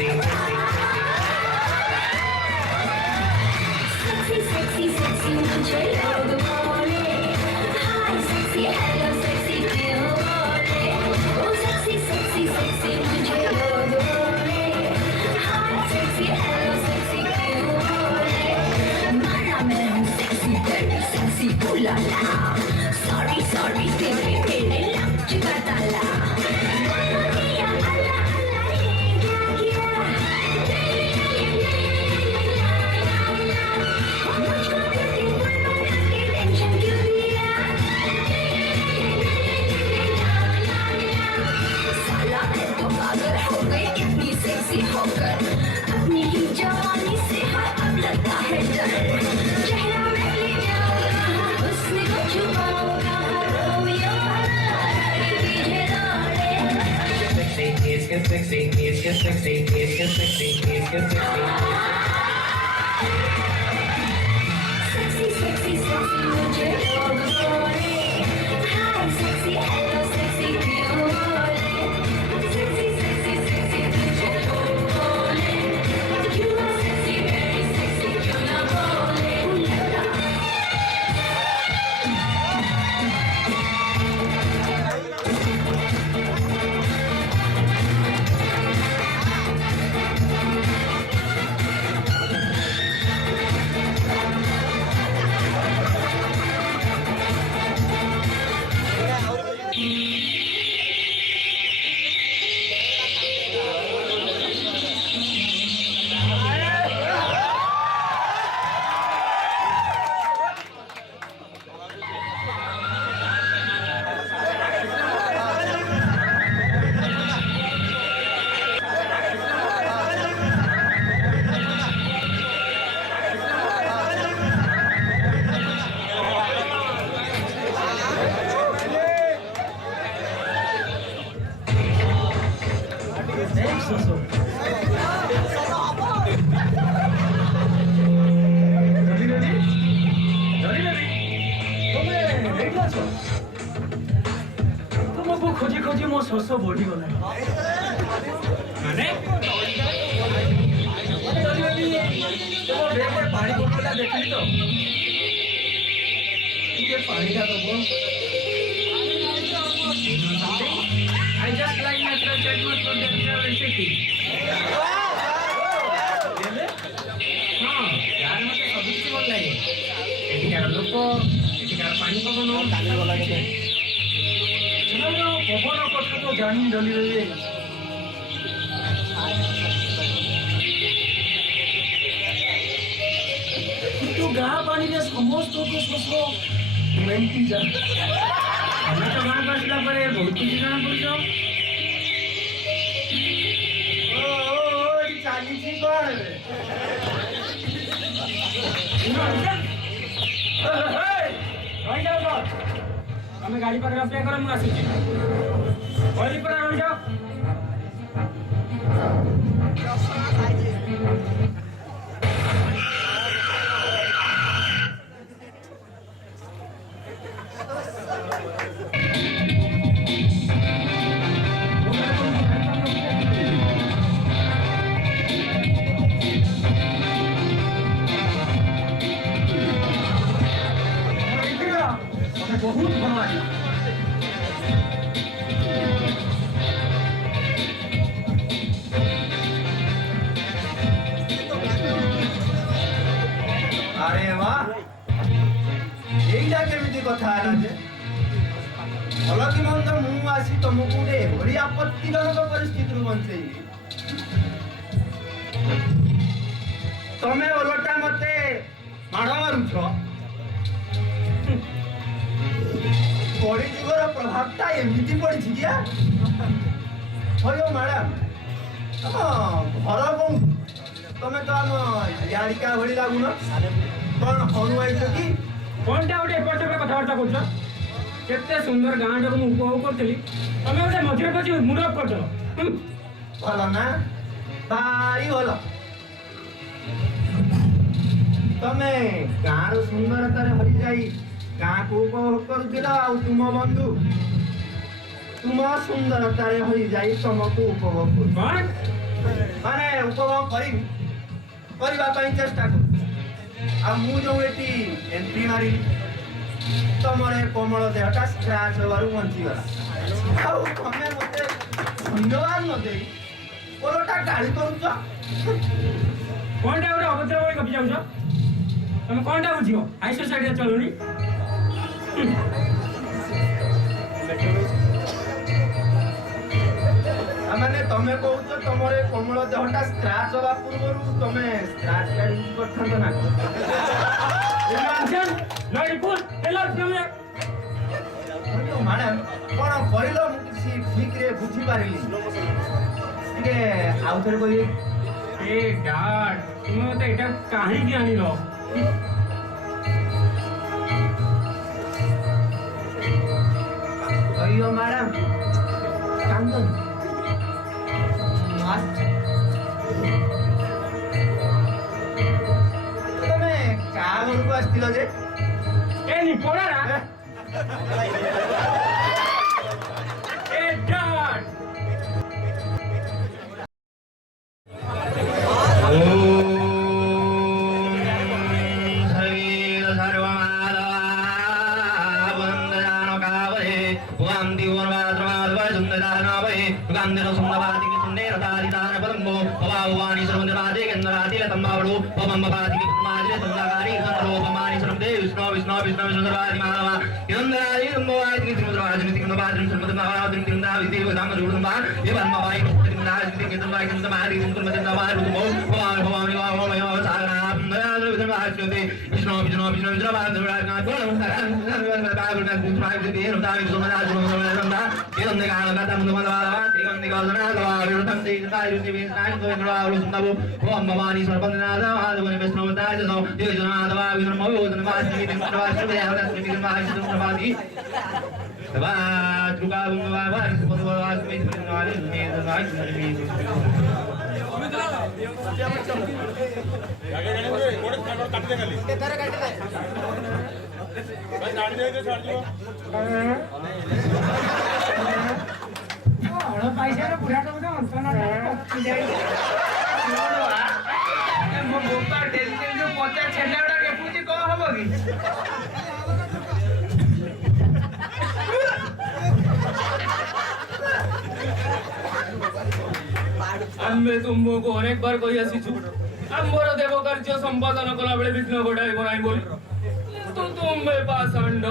sexy, sexy मुझे लोग बोले हाय sexy hello sexy क्यों बोले ओ sexy sexy sexy मुझे लोग बोले हाय sexy hello sexy क्यों बोले माना मैं हूँ sexy very sexy बुलाला sorry sorry तेरे मेरे लग चुका ताला अपनी ही जवानी से है अब लगता है डर चेहरा मैं ले जाऊंगा उसने को छुपाऊंगा रोमियो पीछे दौड़े sexy, it's get sexy, it's get sexy, it's get sexy, it's get sexy. sexy sexy sexy मुझे लोग बोले हाय sexy hello sexy क्यों बोले sexy sexy sexy मुझे लोग बोले you are sexy very sexy क्यों ना बोले तुमको खोजी खोजी मो शोष बढ़ी गला माने तुम बेग पर पानी बोतल देखली तो तुके पानी का दबो I just like natural chutney for the natural recipe. हाँ, यार मते सब कुछ बोल रहा है। एटिकार लोक, एटिकार पानी पवन, डाले वाला के। चलो पवन कथा तो जानी डली रे तू गाँ पानी रे समस्त को सोचो मेंटी जा हमें तो गाँव बसला पड़े बहुत कुछ जाना पड़ता। ओ चाली छी कौन है रही जाओ तो हमें गाड़ी पर अपेक्षा करो मुझे आसी गाड़ी पर रही जाओ बहुत भला है अरे वाह এইটা কেমিতি কথা আলা যে ଭଲ କି ମନ୍ଦ ମୁଁ ଆସି ତମକୁ ଗୋଟେ ଏଭଳି ଆପତ୍ତିଜନକ ପରିସ୍ଥିତିରୁ ବଞ୍ଚେଇଲି ତମେ ଓଲଟା ମତେ ମାଡ଼ ମାରୁଛ କଳିଯୁଗର ପ୍ରଭାବଟା ଏମିତି ପଡ଼ିଛି କିଆ ହରିଓ ମ୍ୟାଡ଼ାମ ତମ ଘର ବୋଉ ତମେ ତ ଆମ ୟାରିକା ଭଳି ଲାଗୁନ କଣ ହନୁଆଇଛ କି कौनटा गोटे एपट सेपट कथबार्ता कर केते सुंदर गाँ टाक उपभोग करी तुम गोटे मझे पची मुंड कर ଭଲ ନା ଭାରି ଭଲ ତମେ ଗାଁର ସୁନ୍ଦରତାରେ ହରିଯାଇ ଗାଁକୁ ଉପଭୋଗ କରୁଥିଲ ଆଉ ତୁମ ବନ୍ଧୁ ତୁମ ସୁନ୍ଦରତାରେ ହରିଯାଇ ତମକୁ ଉପଭୋଗ କରୁଛ कौन ମାନେ ଉପଭୋଗ କରିବା ପାଇଁ ଚେଷ୍ଟା କରୁଛି। ଆଉ ମୁଁ ଯୋଉ ଏଠି ଏଣ୍ଟ୍ରି ମାରିଲି ତମର ଏ କୋମଳ ଦେହଟା ସ୍କ୍ରାଚ୍ ହେବାରୁ ବଞ୍ଚିଗଲା। ଆଉ ତମେ ମତେ ଧନ୍ୟବାଦ ନ ଦେଇ ଓଲଟା ଗାଳି କରୁଛ। କଣଟା ଗୋଟେ ଅଭଦ୍ର ଭଳି ଗପି ଯାଉଛ? ତମେ କଣଟା ବୁଝିବ? ହାଇ ସୋସାଇଟିରେ ଚଳୁନି। ମାନେ ତମେ କହୁଛ ତମର ଏ କୋମଳ ଦେହଟା ସ୍କ୍ରାଚ୍ ହେବା ପୂର୍ବରୁ ତମେ ସ୍କ୍ରାଚ୍ ଗାର୍ଡ ୟୁଜ୍ କରିଥାନ୍ତ ନା? ମ୍ୟାଡାମ କଣ କହିଲ ମୁଁ କିଛି ଠିକରେ ବୁଝିପାରିଲି। ଟିକେ ଆଉଥରେ କହିବେ। ଏ ଡାଡ୍, ତୁମେ ମତେ ଏଇଟା କାହିଁକି ଆଣିଲ? କହିବ ମ୍ୟାଡାମ କାନ୍ଦନି। ତମେ କାହା ଘରକୁ ଆସିଥିଲ ଯେ? ଏ ନିପୋଡାରା ଏ ଡାଡ୍ आम्बे तुमको अनेक बार कही आसीछु आम्बर देव कार्य संपादन कला बेले विघ्न घटाई बनाई बोली तो तुम्बे पाषांड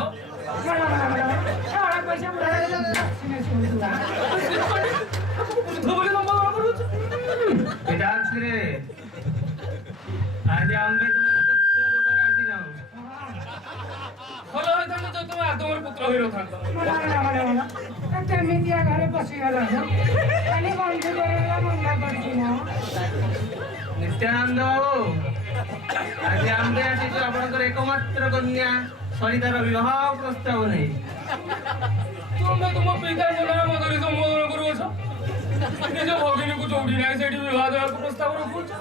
आज आम्बे ଭଲ ହେଇଥାନ୍ତା ଯଦି ତମେ ଆଦମର ପୁତ୍ର ହୋଇ ରହିଥାନ୍ତ। କେମିତିଆ ଘରେ ପଶିଗଲା ଖାଲି ବନ୍ଧୁ ମନା କରିଛି ନା ନିତ୍ୟାନନ୍ଦ ବାବୁ ଆଜି ଆମ୍ଭେ ଆସିଛୁ ଆପଣଙ୍କର ଏକମାତ୍ର କନ୍ୟା ସରିତାର ବିବାହ ପ୍ରସ୍ତାବ ନେଇ। ତୁମେ ତୁମ ପିତା ନାମ ଧରି ସମ୍ବୋଧନ କରୁଅଛ ନିଜ ଭଗିନୀକୁ ଯୋଉଠି ନାହିଁ ସେଇଠି ବିବାହ ଦେବାକୁ ପ୍ରସ୍ତାବ ରଖୁଛ।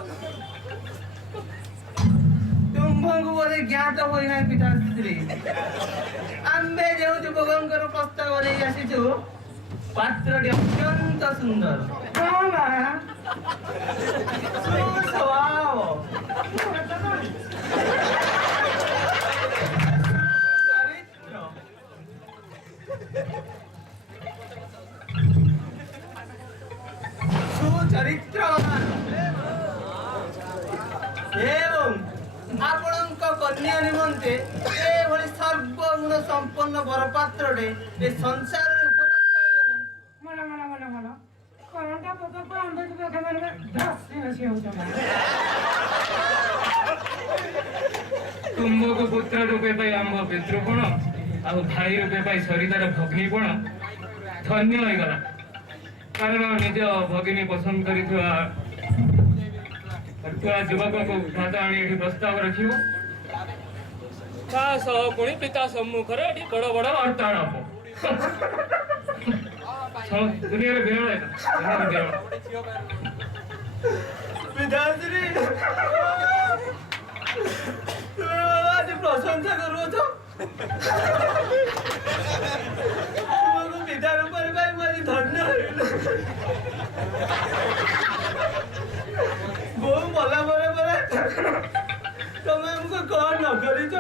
ତୁମ୍ଭଙ୍କୁ ବୋଧେ ଜ୍ଞାତ ହୋଇନାହିଁ ପିତାଶ୍ରୀ ଆମ୍ଭେ ଯେଉଁ ଯୁବକଙ୍କର ପ୍ରସ୍ତାବ ନେଇ ଆସିଛୁ ପାତ୍ରଟି ଅତ୍ୟନ୍ତ ସୁନ୍ଦର ସୁସ୍ୱଭାବ ସୁଚରିତ୍ରବାନ ଏବଂ ଆପଣଙ୍କ କନ୍ୟା ନିମନ୍ତେ ଏଭଳି ସର୍ବଗୁଣ ସମ୍ପନ୍ନ ବରପାତ୍ରଟେ ଏ ସଂସାରରେ ଉପଲବ୍ଧ ହେବ ନାହିଁ। ମନ ମନ ମନ ମନ କଣଟା ପୋକକୁ ଆମ୍ବ ଯୁବକ ମାନେ ଧସି ଧସି ହଉଛନ୍ତି। ତୁମକୁ ପୁତ୍ର ରୂପେ ପାଇ ଆମ୍ଭ ପିତୃପଣ ଆଉ ଭାଇ ରୂପେ ପାଇ ସରିତାର ଭଗ୍ନୀପଣ ଧନ୍ୟ ହୋଇଗଲା। କାରଣ ନିଜ ଭଗିନୀ ପସନ୍ଦ କରିଥିବା ଯୁବକକୁ ଭାତ ଆଣି ଏଠି ପ୍ରସ୍ତାବ ରଖିବ ତା ସହ ପୁଣି ପିତା ସମ୍ମୁଖରେ ଏଠି ବଡ ବଡ ବାର୍ତ୍ତାଳାପ ଦୁନିଆରେ ବିରଳ ପିତାଶ୍ରୀ ତୁମେ ଆଜି ପ୍ରଶଂସା କରୁଅଛ ତୁମକୁ ପିତା ରୂପରେ ପାଇ ମୁଁ ଆଜି ଧନ୍ୟ ହେଇଗଲି। କରିଛ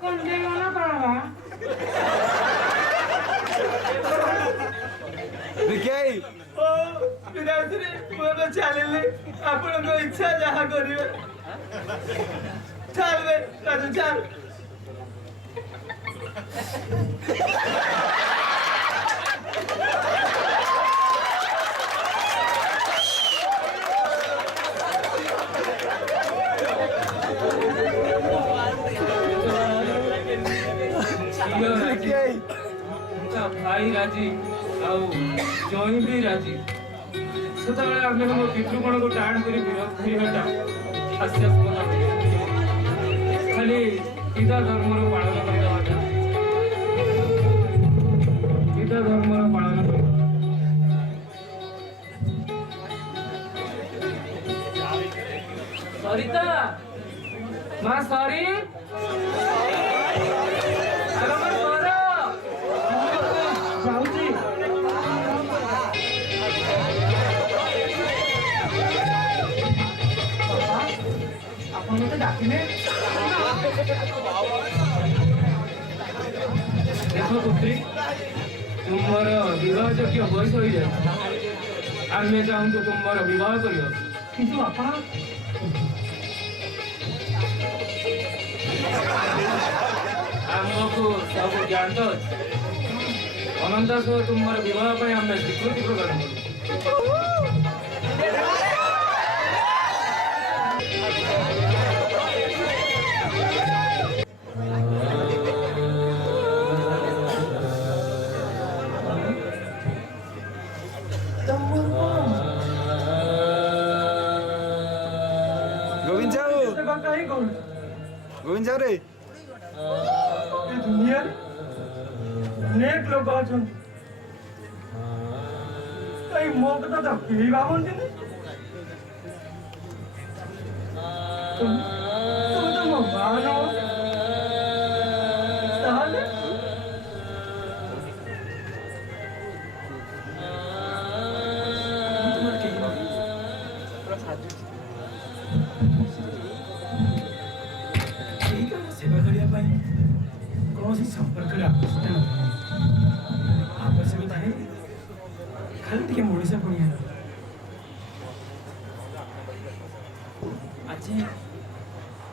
କଣ୍ଢେଇ ମନା କଣ ବା ଓ ପିତାଶ୍ରୀ ମୁଁ ଏବେ ଚାଲିଲି ଆପଣଙ୍କ ଇଚ୍ଛା ଯାହା କରିବେ ଚାଲବେ ରାଜୁ ଚାଲ भाई राजी आउ जॉइन भी राजी सेतबेले आमे हम पितृगण को टाण करी विरोध करिबाटा हास्यास्पद खाली पिता धर्मर पालन करिबाटा पिता धर्मर पालन करिबा सरिता मां सरी ମତେ ଡାକିଲେ देखो पुत्री तुमर विवाह योग्य बयस हो जाए आमे चाहूँ तो तुमर विवाह करियो କିନ୍ତୁ ଆପଣ आमको सब ज्ञात अनंता सह तुमर विवाह पर आम स्वीकृति प्रदान करूँ गोविंद साहू ସେବା କାହିଁ କରୁଛୁ गोविंद साहू रे ଏ ଦୁନିଆରେ ଅନେକ ଲୋକ ଅଛନ୍ତି କାହିଁ ମୋ କଥା ତ କେହି ଭାବନ୍ତିନି ତମେ ତ ମୋ ମା ନୁହଁ ତାହେଲେ सेवा करने कौन सी संपर्क आवश्यकता है खाली टे मनीष पड़िया आज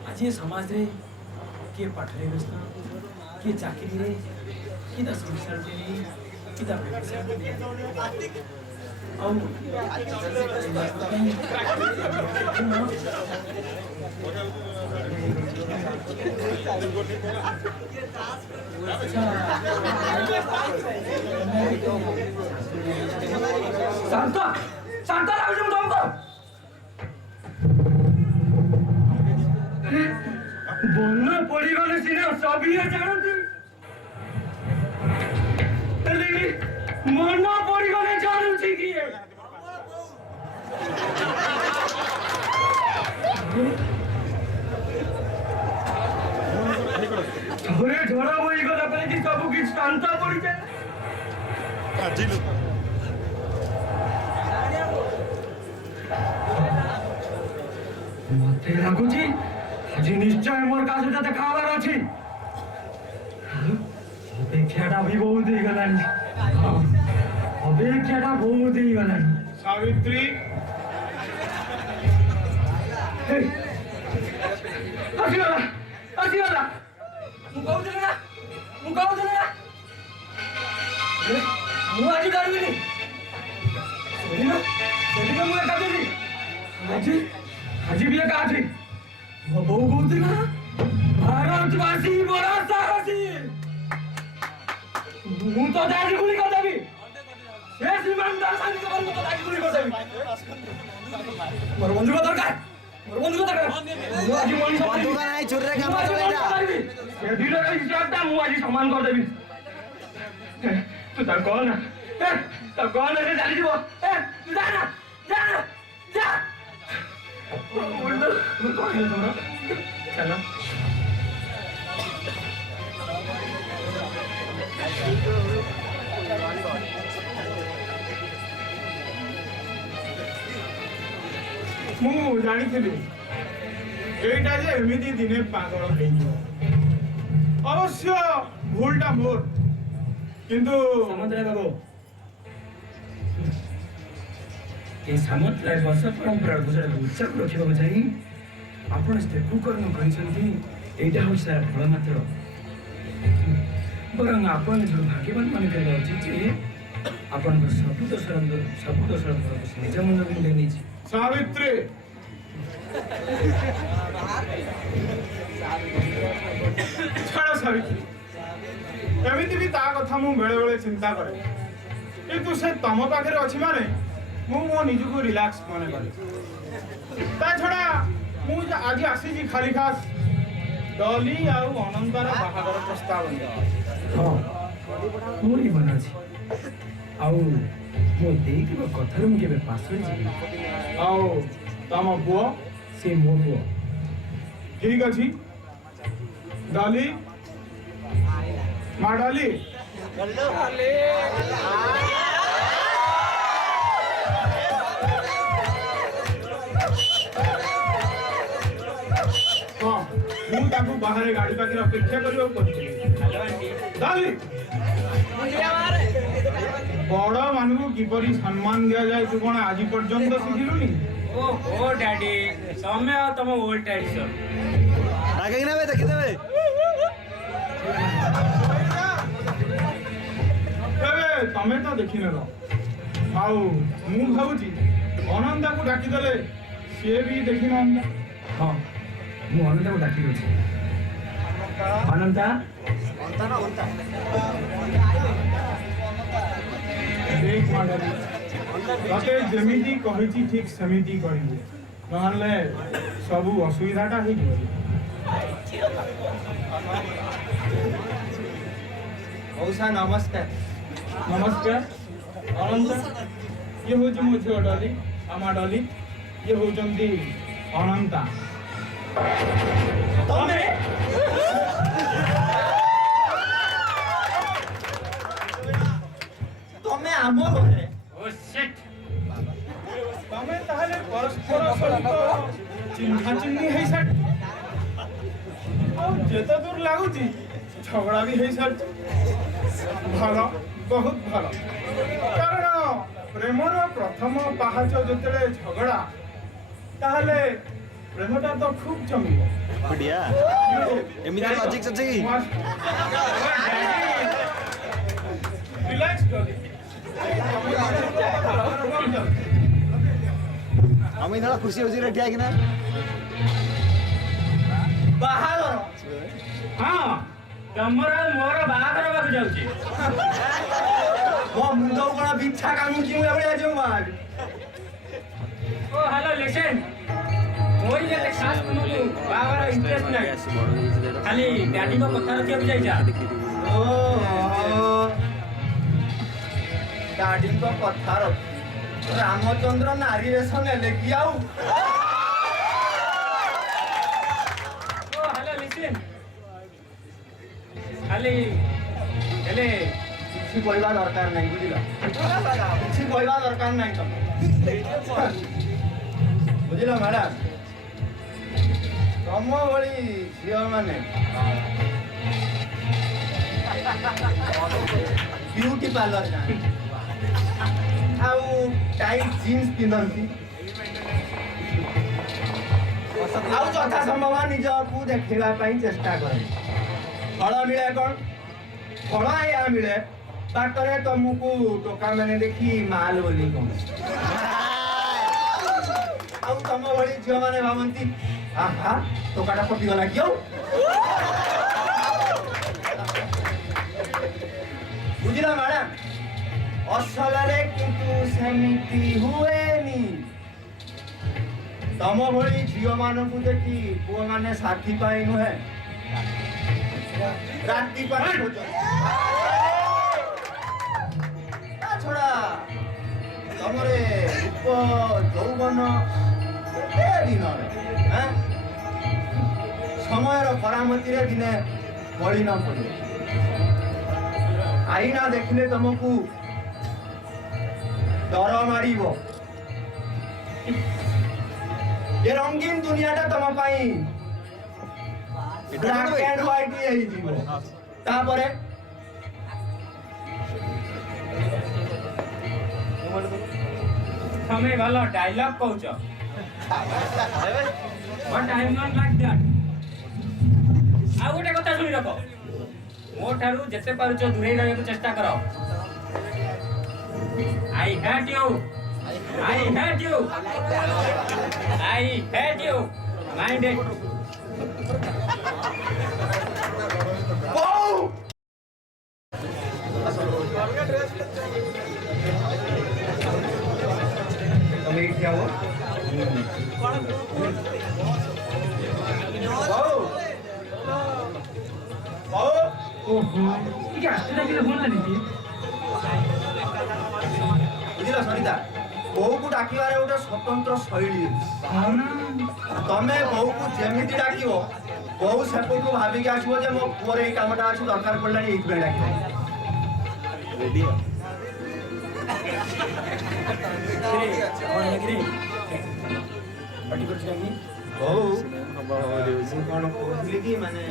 आज समाज रे किए पाठरे व्यस्त किए चाकरी रे किए संसार किए व्यवसाय शांत शांत लाଗୁଛି ମୁଁ ତମକୁ ବନ ପଡ଼ିଗଲେ ସିନା ସଭିଏ ଜାଣନ୍ତି ହେଲେ ମନ ପଡ଼ିଗଲେ ଜାଣୁଛି କିଏ ଥରେ ଝଡ଼ ବୋହିଗଲା ପରେ କି ସବୁ କିଛି ଶାନ୍ତ ପଡ଼ିଯାଏ ମତେ ଲାଗୁଛି ଆଜି ନିଶ୍ଚୟ ମୋର କାହା ସହିତ ଦେଖା ହବାର ଅଛି ଅପେକ୍ଷାଟା ବି ବହୁତ ହେଇଗଲାଣି ଅପେକ୍ଷାଟା ବହୁତ ହେଇଗଲାଣି सावित्री ଆସିଗଲା ଆସିଗଲା ମୁଁ କହୁଥିଲି ନା ମୁଁ ଆଜି ଡରିବିନି ସେଦିନ ମୁଁ ଏକା ଦେବି ଆଜି ବି ଏକା ଅଛି ମୋ ବୋଉ କହୁଥିଲା ଭାରତବାସୀ ବଡ଼ ସାହସୀ ମୁଁ ତ ଆଜି ଗୁଳି କରିଦେବି ସେ ସୀମାନ୍ତ ସାଙ୍ଗେ ମୁଁ ତ ଆଜି ଗୁଳି କରିଦେବି ମୋର ବନ୍ଧୁକ ଦରକାର ମୁଁ ଆଜି ମଣିଷ बंधुका नहीं छुरी रे काम चलेगा ସେଦିନର ହିସାବଟା ମୁଁ ଆଜି ସମାନ କରିଦେବି ତୁ ତାକୁ କହ ନା ତାକୁ କହ ନା ସେ ଚାଲିଯିବ ତୁ ଯା ନା ଯା ନା ଯା କହିଲେ ତମର ଚାଲ ମୁଁ ଜାଣିଥିଲି এইটা যে এমিতি দিনে পাগল হইଯିବ অবশ্য ভুলটা মোর কিন্তু ସାମନ୍ତରାୟ ବାବୁ ଏ ସାମନ୍ତରାୟ ବର୍ଷ ପରମ୍ପରା ଗୁଜରାଟ ଉଚ୍ଚାକୁ ରଖିବାକୁ ଯାଇ ଆପଣ ସ୍ତ୍ରୀକୁ କର୍ମ କରିଛନ୍ତି ଏଇଟା ହେଉଛି ତାର ଫଳ ମାତ୍ର ବରଂ ଆପଣ ନିଜକୁ ଭାଗ୍ୟବାନ ମନେ କରିବା ଉଚିତ ଯେ ଆପଣଙ୍କ ସବୁ ଦୋଷର ନିଜ ମନ ବିନ୍ଧାଇ ନେଇଛି ସାବିତ୍ରୀ ଛାଡ଼ ସାବିତ୍ରୀ ଏମିତି ବି ତା କଥା ମୁଁ ବେଳେ ବେଳେ ଚିନ୍ତା କରେ କିନ୍ତୁ ସେ ତମ ପାଖରେ ଅଛି ମାନେ ମୁଁ ମୋ ନିଜକୁ ରିଲାକ୍ସ ମନେ କରେ ତା ଛଡ଼ା ମୁଁ ଆଜି ଆସିଛି ଖାଲି ଖାସ୍ ଡଲି ଆଉ ଅନନ୍ତାର ବାହାଘର ପ୍ରସ୍ତାବ ହଁ ମୋର ବି ମନେ ଅଛି ଆଉ ମୋ ଦେଇଥିବା କଥାରୁ ମୁଁ କେବେ ପାଶୋରି ଯିବି ଆଉ ତମ ପୁଅ ସେ ମୋ ପୁଅ ଠିକ ଅଛି ଡଲି ମା ଡଲି ହଁ ମୁଁ ତାକୁ ବାହାରେ ଗାଡ଼ି ପାଖରେ ଅପେକ୍ଷା କରିବାକୁ କହିଥିଲି ଡଲି ବଡ଼ ମାନଙ୍କୁ କିପରି ସମ୍ମାନ ଦିଆଯାଏ ତୁ କ'ଣ ଆଜି ପର୍ଯ୍ୟନ୍ତ ଶିଖିଲୁନି ओहो डैडी समय और तुम ओल्ड ट्रेडिशन ଆଗେଇ ନେବେ ଦେଖିଦେବେ ଏବେ ତମେ ତ ଦେଖିନେଲ ଆଉ ମୁଁ ଭାବୁଛି ଅନନ୍ତାକୁ ଡାକିଦେଲେ ସିଏ ବି ଦେଖିନାହାନ୍ତା ହଁ ମୁଁ ଅନନ୍ତାକୁ ଡାକି ଦେଉଛି ଅନନ୍ତା ଦେଖ ମାଡାଲି ତତେ ଯେମିତି କହିଛି ଠିକ୍ ସେମିତି କରିବୁ ନହେଲେ ସବୁ ଅସୁବିଧାଟା ହେଇଯିବ ମଉସା ନମସ୍କାର ନମସ୍କାର ଅନନ୍ତ ଇଏ ହେଉଛି ମୋ ଝିଅ ଡଲି ଆମା ଡଲି ଇଏ ହେଉଛନ୍ତି ଅନନ୍ତା ତମେ ତମେ ଆମ ଘରେ ओ शिट ତମେ ତାହେଲେ ପରସ୍ପର ସହିତ ଚିହ୍ନା ଚିହ୍ନି ହେଇସାରି ଆଉ ଯେତେ ଦୂର ଲାଗୁଛି ଝଗଡ଼ା ବି ହେଇସାରିଛି ଭଲ ବହୁତ ଭଲ କାରଣ ପ୍ରେମର ପ୍ରଥମ ପାହାଚ ଯେତେବେଳେ ଝଗଡ଼ା ତାହେଲେ ପ୍ରେମଟା ତ ଖୁବ୍ ଜମିବ ବଢିଆ ଏମିତି ଲଜିକ୍ସ ଅଛି କି ରିଲାକ୍ସ କରି আমি ধরা খুশি হଉଛି ରେ ଠିଆ ହେଇକିନା ବାହାଘର हाँ ତମର ମୋର ବାହାଘର ହେବାକୁ ଯାଉଛି ମୋ ମୁଣ୍ଡ କଣ ବିଛା କାମୁଛି ମୁଁ ଏଭଳିଆ ଯୋଉ ମାର ଓ ହ୍ୟାଲୋ ଲିସେନ୍ ମୋର ଯେତେ ଖାସ୍ ତୁମକୁ ବାହାଘର ଇଣ୍ଟରେଷ୍ଟ ନାହିଁ ଖାଲି ଡ୍ୟାଡିଙ୍କ କଥା ରଖିବାକୁ ଯାଇଛ ଡାଡିଙ୍କ କଥା ରଖି ରାମଚନ୍ଦ୍ର ନାରୀ ବେଶ ନେଲେ କି ଆଉ ଓ ହ୍ୟାଲୋ ଲିସେନ୍ ଖାଲି ହେଲେ କିଛି କହିବା ଦରକାର ନାହିଁ ବୁଝିଲ କିଛି କହିବା ଦରକାର ନାହିଁ ତମେ ବୁଝିଲ ମ୍ୟାଡାମ ତମ ଭଳି ଝିଅମାନେ ब्यूटी पार्लर जाए ଆଉ ଟାଇଟ୍ ଜିନ୍ସ ପିନ୍ଧନ୍ତି ଆଉ ଯଥା ସମ୍ଭବ ନିଜକୁ ଦେଖେଇବା ପାଇଁ ଚେଷ୍ଟା କରନ୍ତି ଫଳ ମିଳେ କ'ଣ ଫଳ ଏହା ମିଳେ ବାଟରେ ତମକୁ ଟୋକାମାନେ ଦେଖି ମାଲ ବୋଲି କ'ଣ ଆଉ ତମ ଭଳି ଝିଅମାନେ ଭାବନ୍ତି ଆହା ଟୋକାଟା ପଟିଗଲା କି ଆଉ ବୁଝିଲ ମ୍ୟାଡାମ ଅସଲରେ କିନ୍ତୁ ସେମିତି ହୁଏନି ତମ ଭଳି ଝିଅମାନଙ୍କୁ ଦେଖି ପୁଅମାନେ ସାଥୀ ପାଇଁ ନୁହେଁ ରାତି ପାଇଁ ତା ଛଡ଼ା ତମରେ ରୂପ ଯୌବନ କେତେ ଦିନରେ ସମୟର କରାମତିରେ ଦିନେ ମଳିନ ପଡ଼ିବ ଆଇନା ଦେଖିଲେ ତମକୁ ଡର ମାରିବ ଏ ରଙ୍ଗୀନ ଦୁନିଆଟା ତମ ପାଇଁ ବ୍ଲାକ୍ ଆଣ୍ଡ ହ୍ୱାଇଟ୍ ହେଇଯିବ ତାପରେ ତମେ ଭଲ ଡାଇଲଗ କହୁଛ but I M not like that. ଆଉ ଗୋଟେ କଥା ଶୁଣି ରଖ, ମୋ ଠାରୁ ଯେତେ ପାରୁଛ ଦୂରେଇ ରହିବାକୁ ଚେଷ୍ଟା କର। I hate you. I hate you. I hate you. Mind it. ବୋଉ ତମେ ଏଇଠି ଆବ ବୋଉ ବୋଉ ଓହୋ ଟିକେ ଆସ୍ତେ ଡାକିଲେ ହୁଅନ୍ତାନି କି? ବୁଝିଲ ସରିତା, ବୋଉକୁ ଡାକିବାରେ ଗୋଟେ ସ୍ୱତନ୍ତ୍ର ଶୈଳୀ ଅଛି। ହଁ ନା ତମେ ବୋଉକୁ ଯେମିତି ଡାକିବ ବୋଉ ସେପଟକୁ ଭାବିକି ଆସିବ ଯେ ମୋ ପୁଅର ଏଇ କାମଟା ଅଛି, ଦରକାର ପଡ଼ିଲାଣି ଏଇଥିପାଇଁ ଡାକିବ। ରେଡି ପାଟି କରୁଛି କାହିଁକି? ବୋଉ ମୁଁ କଣ କହୁଥିଲି କି ମାନେ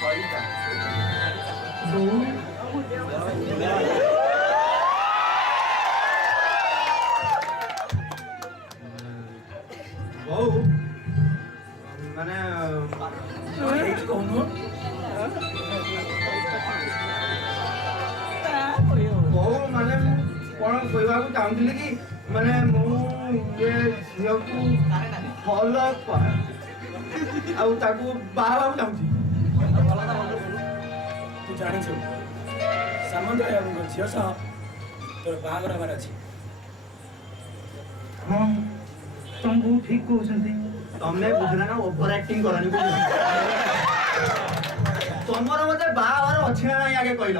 ସରିତା ବୋଉ ବୋଉ ମାନେ ହେଇଛି କହୁନୁ? ବୋଉ ମାନେ ମୁଁ କଣ କହିବାକୁ ଚାହୁଁଥିଲି କି ମାନେ ମୁଁ ଏ ଝିଅକୁ ଭଲ ପାଏ ଆଉ ତାକୁ ବାହା ହେବାକୁ ଚାହୁଁଛି। ତୁ ଜାଣିଛୁ ସାମନ୍ତ ବାବୁଙ୍କ ଝିଅ ସହ ତୋର ବାହାଘର ହେବାର ଅଛି। ହଁ ତମ ବୋଉ ଠିକ କହୁଛନ୍ତି। ତମେ ବୁଝିଲା ନା ଓଭର ଆକ୍ଟିଂ କରନି ବୁଝିଲ। ତମର ମତେ ବାହାଘର ଅଛି ନା ନାହିଁ ଆଗେ କହିଲ।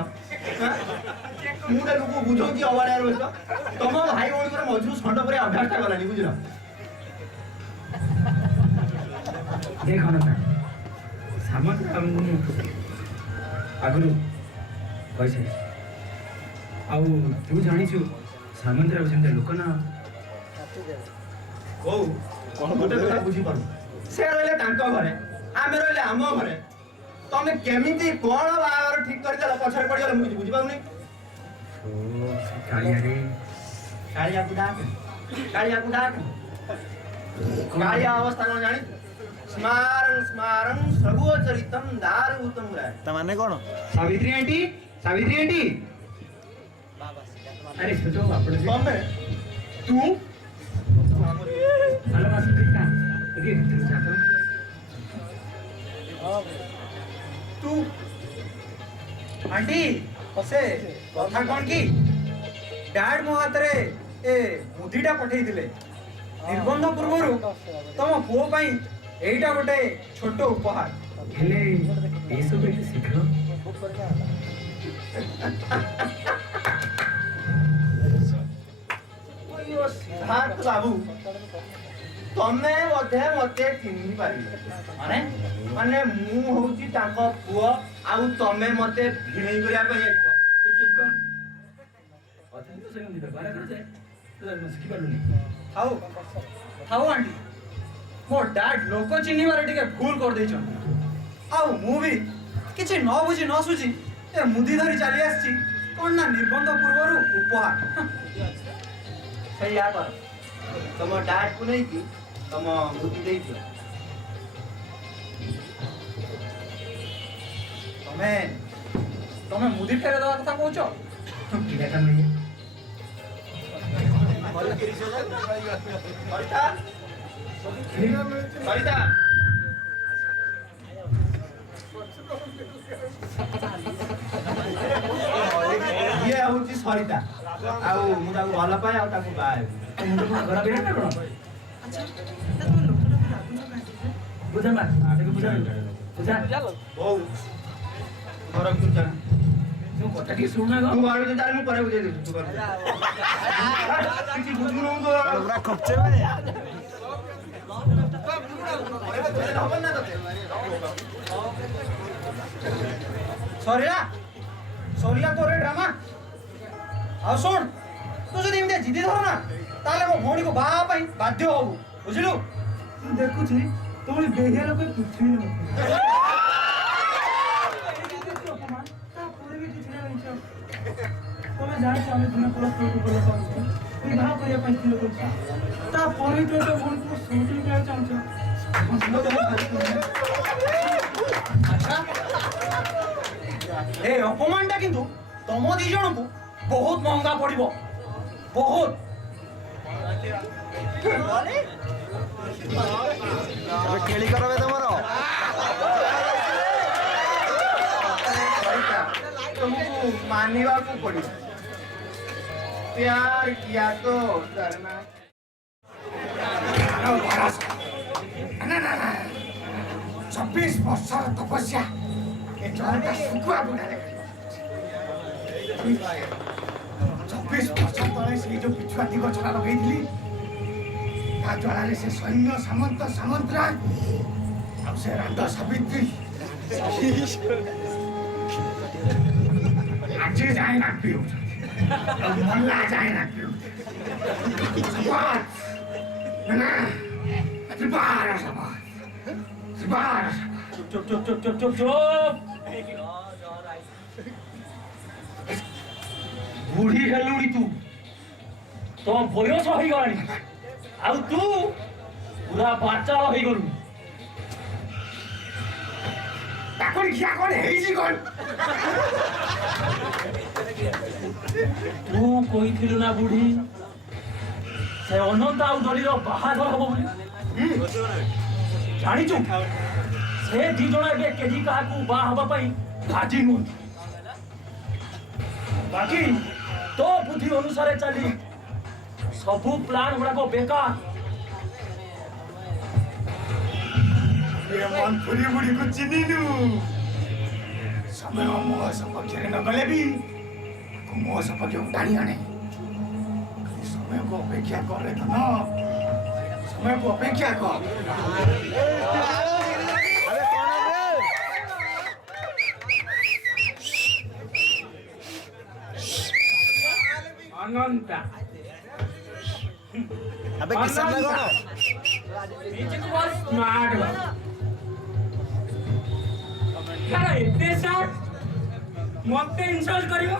ମୁଁ ଗୋଟେ ଲୋକ ବୁଝଉଛି ଅବାଡିଆ ରହୁଛ, ତମ ଭାଇ ଭଉଣୀଙ୍କର ମଝିରୁ ଷଣ୍ଢ ପରେ ଅଭ୍ୟାସଟା ଗଲାନି ବୁଝିଲ। ଦେଖ ନା ସାମନ୍ତ ବାବୁଙ୍କୁ ମୁଁ ଆଗରୁ କହିସାରିଛି। ଆଉ ତୁ ଜାଣିଛୁ ସାମନ୍ତ ବାବୁ ସେମିତି ଲୋକ ନା। ହଉ ଗୋଟେ କଥା ବୁଝିପାରୁନ, ସେ ରହିଲେ ତାଙ୍କ ଘରେ, ଆମେ ରହିଲେ ଆମ ଘରେ, ତମେ କେମିତି କଣ ବାହାଘର ଠିକ କରିଦେଲ ପଛରେ ପଡିଗଲ ମୁଁ କିଛି ବୁଝିପାରୁନି। କାଳିଆରେ କାଳିଆକୁ ଡାକେ, କାଳିଆକୁ ଡାକେ। କାଳିଆ ଅବସ୍ଥା କଣ ଜାଣି? ସ୍ମାରଂ ସ୍ମାରଂ ସର୍ବଚରିତଂ ଦାରୁତଂ ରାୟ। ତା ମାନେ କଣ? Savitri aunty, Savitri aunty. ଆରେ ଛୋଟ ଆପଣ ତମେ ତୁ ଭଲ ମାସ ନା ତୁ ଆଣ୍ଟି ସେ କଥା କଣ କି ଡାଡ ମୋ ହାତରେ ଏ ମୁଦିଟା ପଠେଇଥିଲେ ନିର୍ବନ୍ଧ ପୂର୍ବରୁ ତମ ପୁଅ ପାଇଁ ଏଇଟା ଗୋଟେ ଛୋଟ ଉପହାର। ହେଲେ ଏସବୁ ଏତେ ଶୀଘ୍ର ସିଦ୍ଧାର୍ଥ ବାବୁ ତମେ ବୋଧେ ମତେ ଚିହ୍ନି ପାରିବ ମାନେ ମାନେ ମୁଁ ହଉଛି ତାଙ୍କ ପୁଅ ଆଉ ତମେ ମତେ ଭିଣେଇ କରିବା ପାଇଁ ଯାଇଛ। ଶିଖିପାରିଲୁନି। ଥାଉ ଥାଉ ଆଣ୍ଟି, ମୋ ଡାଡ ଲୋକ ଚିହ୍ନିବାରେ ଟିକେ ଭୁଲ କରିଦେଇଛନ୍ତି। ଆଉ ମୁଁ ବି କିଛି ନ ବୁଝି ନ ସୁଝି ଏ ମୁଦି ଧରି ଚାଲି ଆସିଛି କଣ ନା ନିର୍ବନ୍ଧ ପୂର୍ବରୁ ଉପହାର। ସେଇଆ କର, ତମ ଡାଡକୁ ନେଇକି ତମ ମୁଦି ଦେଇଦିଅ। ତମେ ତମେ ମୁଦି ଫେରେଇ ଦେବା କଥା କହୁଛ? ପିଲାଟା ମିଳିବ ସରିତା ସରିତା ଇଏ ହଉଛି ସରିତା, ଆଉ ମୁଁ ତାକୁ ଭଲ ପାଏ ଆଉ ତାକୁ ବାହା ହେବି। ଖରାପ ହେଇଗଲା ନା କଣ? ବୁଝା ମା ବୁଝା ବୁଝା ହଉ ଘର ଭିତରୁ ଚାଲ, ତୁ କଥା ଟିକେ ଶୁଣୁ ତୁ ଘର ଭିତରୁ ଚାଲ, ମୁଁ ପରେ ବୁଝେଇ ଦେବି। ତୁ ଘର କିଛି ବୁଝୁନୁ ତ ପୁରା ଖପଚେ ବେ। ହବ ନା ତତେ ସରିଲା ସରିଲା ତୋର ଡ୍ରାମା। ଆଉ ଶୁଣ, ତୁ ଯଦି ଏମିତି ଜିଦି ଧର ନା ତାହେଲେ ମୋ ଭଉଣୀକୁ ବାହା ହେବା ପାଇଁ ବାଧ୍ୟ ହବୁ ବୁଝିଲୁ। ମୁଁ ଦେଖୁଛି तुम्हें बेहिया लोग पृथ्वी में अपमान तापर भी किसी नहीं तुम्हें जाने आम दिन परस्पर को भल पाऊँ विवाह करने स्थिर कर तो भूल को शुटी चाहूँ ए अपमानटा किंतु तुम दी जन को बहुत महंगा पड़िबो बहुत खेली करबे तमरो तुमको मानवा को पड़ी प्यार किया तो करना ना ना ना 26 वर्षर तपस्या ए जलता सुकुआ बुढाले 26 वर्ष तले से जो पिछुआती गछरा लगेइथिली ता ज्वालाले से सैन्य सामन्तराज अब से राधा सावित्री आज जाए ना पियो मल्ला जाए ना पियो ना बारा चुप बुढ़ी हेलुड़ी तू तो बयस हो गलानी आउ तू पूरा बाचा हो गलु ताकन क्या कौन है जी कौन तू कोई थिलु ना बुढ़ी से अनंत आउ दलीर बाहाघर हबो बोली जानी चु से दी जण एबे केजी काकू बा हबा पई राजी नु बाकी तो बुद्धि अनुसार चली सबू प्लान गुड़ा को बेकार ये मन पूरी बुढ़ी को चिनी नू समय मोह सपक्ष न गले भी मोह सपक्ष उठानी आने समय को अपेक्षा कर रहे था ना समय को अपेक्षा कर अरे कौन है रे अनंता अबे किसान ना कौन बीच को स्मार्ट बा यार एते साथ मते इंसल्ट करियो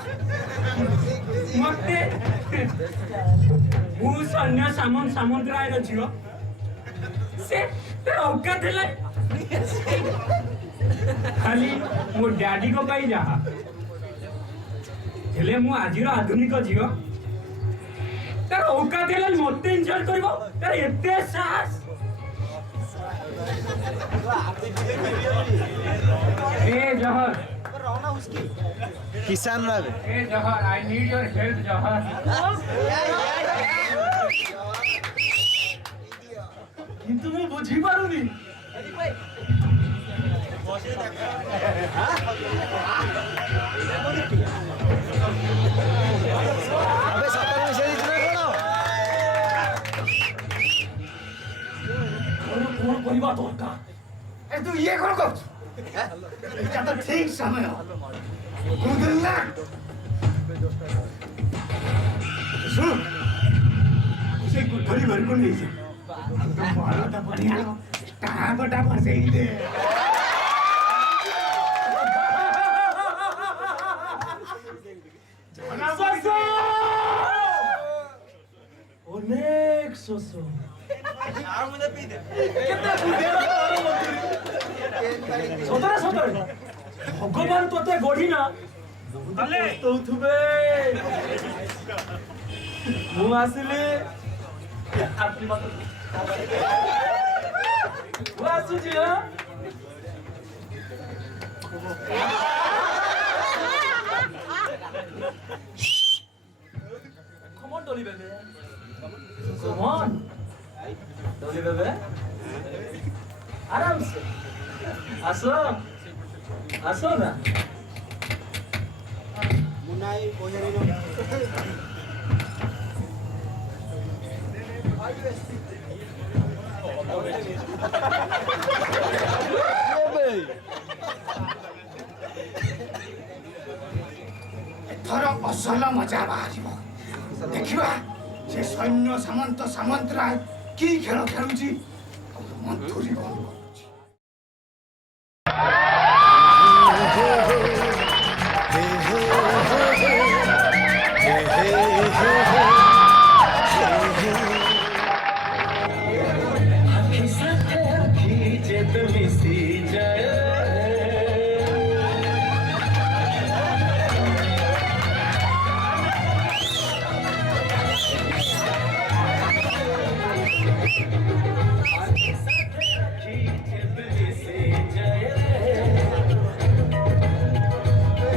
मते भू सैन्य सामंतराय रो झियो से औकात है खाली मो डैडी को पाई जा हेले मु आजिर आधुनिक झियो तार औकात है मते इंसल्ट करिवो तार एते साहस ए जहर किसान ना बे ए जहर आई नीड योर हेल्प जहर কিন্তু ମୁଁ ବୁଝି ପାରୁନି अबे सतर में से इतना कौन कौन परिवार दरकार ए तू ये कौन कर क्या तो ठीक समय हो गुदुल्ला सुन उसे गुठरी भर को नहीं मारो तो बढ़िया कहाँ बटा फंसे ही दे ଅନେକ ଶୋଷ ସତରେ ସତରେ ଭଗବାନ ତତେ ଗଢି ନା କହୁଥିବେ ମୁଁ ଆସିଲି ମୁଁ ଆସୁଛି Come on, Dolly baby. Come on. Dolly baby. आराम से आसो आसो ना एथर असल मजा बाहर देखा से सैन्य सामंतराय कि खेल खेलुची ମନ୍ଥୁରୀ କ'ଣ କରୁଛି? छोटी सांस चाहिए जिंदगी सी जाए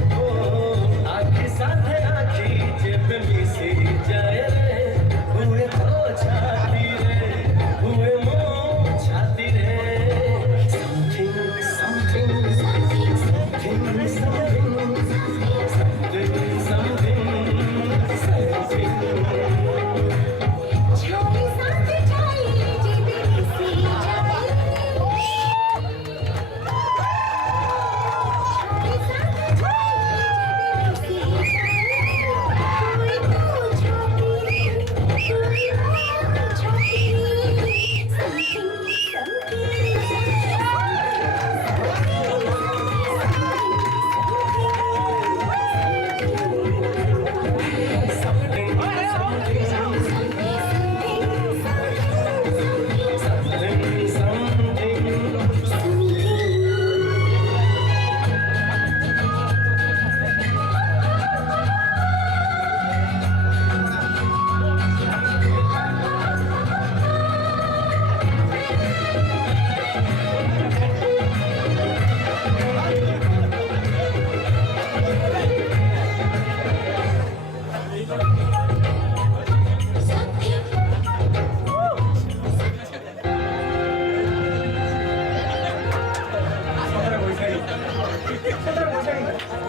छोटी सांस चाहिए जिंदगी सी जाए कोई तो छोटी कोई और छोटी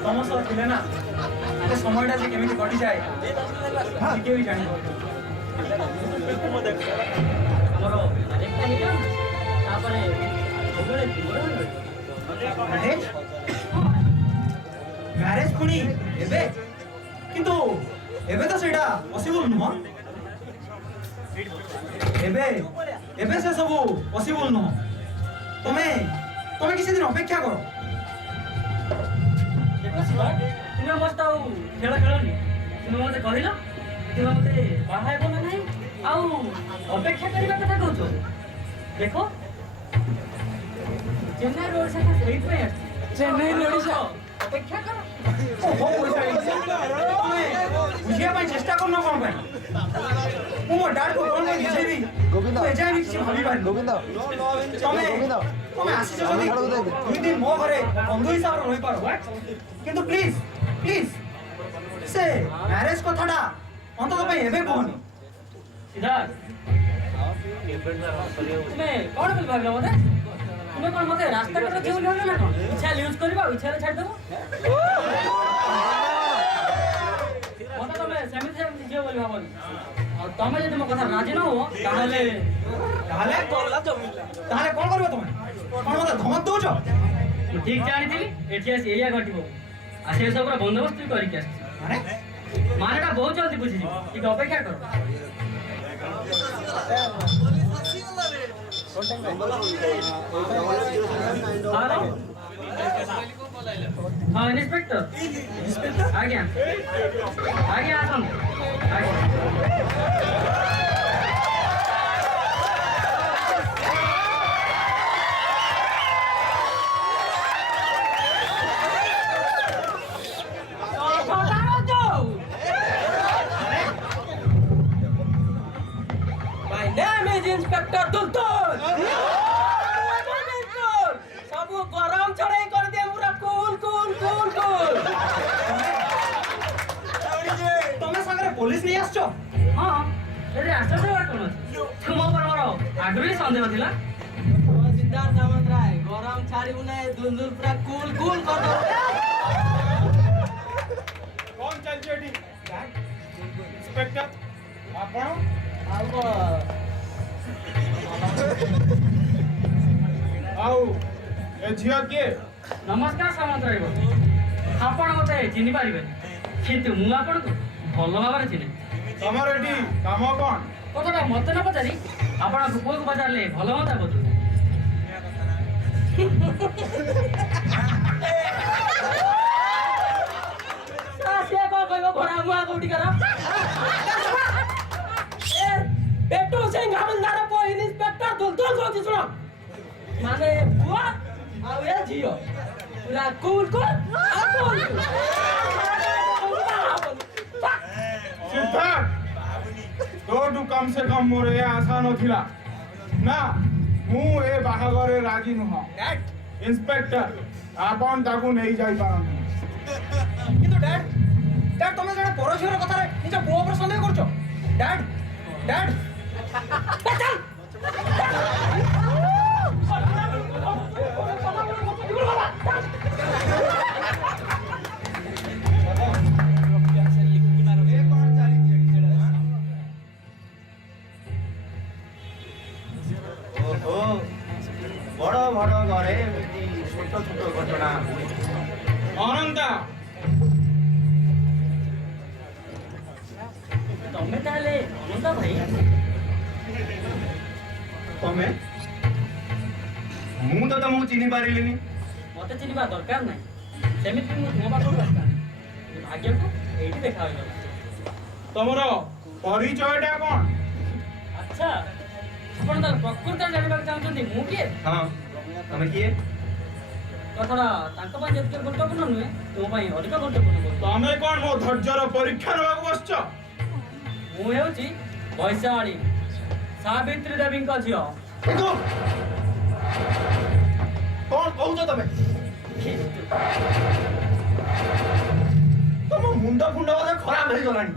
ତମ ସହ ଥିଲେ ନା ସେ ସମୟଟା ଯେ କେମିତି କଟିଯାଏ ଟିକେ ବି ଜାଣିବ ଆମର ତାପରେ ମ୍ୟାରେଜ ପୁଣି ଏବେ କିନ୍ତୁ ଏବେ ତ ସେଇଟା ପସିବୁଲ ନୁହଁ ଏବେ ଏବେ ସେ ସବୁ ପସିବୁଲ ନୁହଁ ତମେ ତମେ କିଛି ଦିନ ଅପେକ୍ଷା କର ତୁମେ ମସ୍ତ ଆଉ ଖେଳ ଖେଳନି ତୁମେ ମତେ କହିଲ ତୁମେ ମତେ ବାହା ହେବ ନା ନାହିଁ ଆଉ ଅପେକ୍ଷା କରିବା କଥା କହୁଛ ଦେଖ ଚେନ୍ନାଇରୁ ଓଡ଼ିଶାକୁ ସେଇଥିପାଇଁ ଆସିଛି ଚେନ୍ନାଇରୁ ଓଡ଼ିଶା ଅପେକ୍ଷା କର ବୁଝିବା ପାଇଁ ଚେଷ୍ଟା କରୁନ କ'ଣ ପାଇଁ ମୁଁ ମୋ ଡାଡକୁ କ'ଣ ପାଇଁ ବୁଝେଇବି ଗୋବିନ୍ଦ ଏଯାଏ ବି କିଛି ଭାବିପାରିନି ଗୋବିନ୍ଦ ତମେ ଗୋବିନ୍ଦ ତମେ ଆସିଛ ଯଦି 2 ଦିନ ମୋ ଘରେ ବନ୍ଧୁ ହିସାବରେ ରହିପାର କିନ୍ତୁ ପ୍ଲିଜ ପ୍ଲିଜ ସେ ମ୍ୟାରେଜ କଥାଟା ଅନ୍ତତଃ ପାଇଁ ଏବେ କୁହନି ସିଦ୍ଧାର୍ଥ ତୁମେ କ'ଣ ବୋଲି ଭାବିଲ ମତେ ତୁମେ କ'ଣ ମତେ ରାସ୍ତା କଟ ଝିଅ ବୋଲି ଭାବିଲ ନା କ'ଣ ଇଚ୍ଛା ୟୁଜ୍ କରିବା ଆଉ ଇଚ୍ଛାରେ ଛାଡ଼ିଦେବ ମତେ ତମେ ସେମିତି ସେମିତି ଝିଅ ବୋଲି ଭାବନି ଆଉ ତମେ ଯଦି ମୋ କଥା ରାଜି ନ ହୁଅ ତାହେଲେ ତାହେଲେ କ'ଣ କରିବ ତମେ କ'ଣ ମତେ ଧମକ ଦଉଛ ମୁଁ ଠିକ୍ ଜାଣିଥିଲି ଏଠି ଆସି ଏଇଆ ଘଟିବ ଆଉ ସେ ସବୁର ବନ୍ଦୋବସ୍ତ ବି କରିକି ଆସିଛି ମାନେ ମାନେଟା ବହୁତ ଜଲ୍ଦି ବୁଝିଯିବ ଟିକେ ଅପେକ୍ଷା କର ହ୍ୟାଲୋ ହଁ ଇନ୍ସପେକ୍ଟର ଆଜ୍ଞା ଆଜ୍ଞା ଆସନ୍ତୁ ଆଜ୍ଞା My name is Inspector Dultul. ସବୁ ଗରମ ଛଡ଼େଇ କରିଦିଏ ପୁରା କୁଲ କୁଲ କୁଲ କୁଲ ତମେ ସାଙ୍ଗରେ ପୋଲିସ ନେଇ ଆସିଛ ହଁ ଏଠି ଆଶ୍ଚର୍ଯ୍ୟ କ'ଣ ଅଛି ତୁମ ଉପରେ ମୋର ଆଗରୁ ହିଁ ସନ୍ଦେହ ଥିଲା ସିଦ୍ଧାର୍ଥ ସାମନ୍ତରାୟ ଗରମ ଛାଡ଼ିବୁ ନାହିଁ ଦୁଲଦୁଲ ପୁରା କୁଲ କୁଲ କରିଦେବ କ'ଣ ଚାଲିଛି ଏଠି ଇନ୍ସପେକ୍ଟର ଆପଣ ଆଉ କ'ଣ ଆଉ ଏ ଝିଅ କିଏ ନମସ୍କାର ସାମନ୍ତରାୟ ବାବୁ ଆପଣ ମୋତେ ଚିହ୍ନି ପାରିବେନି କିନ୍ତୁ ମୁଁ ଆପଣଙ୍କୁ ଭଲ ଭାବରେ ଚିହ୍ନେ ତମର ଏଠି କାମ କ'ଣ କଥାଟା ମୋତେ ନ ପଚାରି ଆପଣଙ୍କ ପୁଅକୁ ପଚାରିଲେ ଭଲ ହୁଅନ୍ତା ବୋଧେ ସିଏ କଣ କହିବ ଭଡ଼ା ମୁଆ କୋଉଠି କର पेट्रोल सिंह हवलदार को इंस्पेक्टर दुलदुल को दिसलो माने बुआ आ ये जियो पूरा कूल को सिद्धार्थ तोटू कम से कम मोर ये आशा नथिला ना मु ए बाहागरे राजी नुह इंस्पेक्टर आपण ताकू नहीं जाई पारन কিন্তু ড্যাড ড্যাড তুমি জଣେ ପରଝିଅର କଥାରେ ନିଜ ପୁଅ ଉପରେ ସନ୍ଦେହ କରୁଛ ଡ୍ୟାଡ୍ ଡ୍ୟାଡ୍ ଓହୋ ବଡ଼ ବଡ଼ ଘରେ ଏମିତି ଛୋଟ ଛୋଟ ଘଟଣା ହୁଏ। अनंता ତମେ ତାହେଲେ ଅନନ୍ତା ଭାଇ ତମେ ମୁଁ ତ ତମକୁ ଚିହ୍ନି ପାରିଲିନି। ମତେ ଚିହ୍ନିବା ଦରକାର ନାହିଁ ସେମିତି ମୁଁ ତୁମ ପାଖକୁ ଆସିଥାନ୍ତି ଭାଗ୍ୟକୁ ଏଇଠି ଦେଖା ହୋଇଗଲା तमरो परिचयटा कोन ଆଚ୍ଛା ଆପଣ ତାର ପ୍ରକୃତରେ ଜାଣିବାକୁ ଚାହୁଁଛନ୍ତି ମୁଁ କିଏ ହଁ ତମେ କିଏ? କଥାଟା ତାଙ୍କ ପାଇଁ ଯେତିକି ଗୁରୁତ୍ୱପୂର୍ଣ୍ଣ ନୁହେଁ ତୁମ ପାଇଁ ଅଧିକ ଗୁରୁତ୍ୱପୂର୍ଣ୍ଣ କରୁଛି तमे कोन मो धैर्यर परीक्षा नबाक बसछ ମୁଁ ହେଉଛି ବୈଶାଳୀ ସାବିତ୍ରୀ ଦେବୀଙ୍କ ଝିଅ କଣ କହୁଛ ତମେ? ତମ ମୁଣ୍ଡ ଫୁଣ୍ଡ ବୋଧେ ଖରାପ ହେଇଗଲାଣି।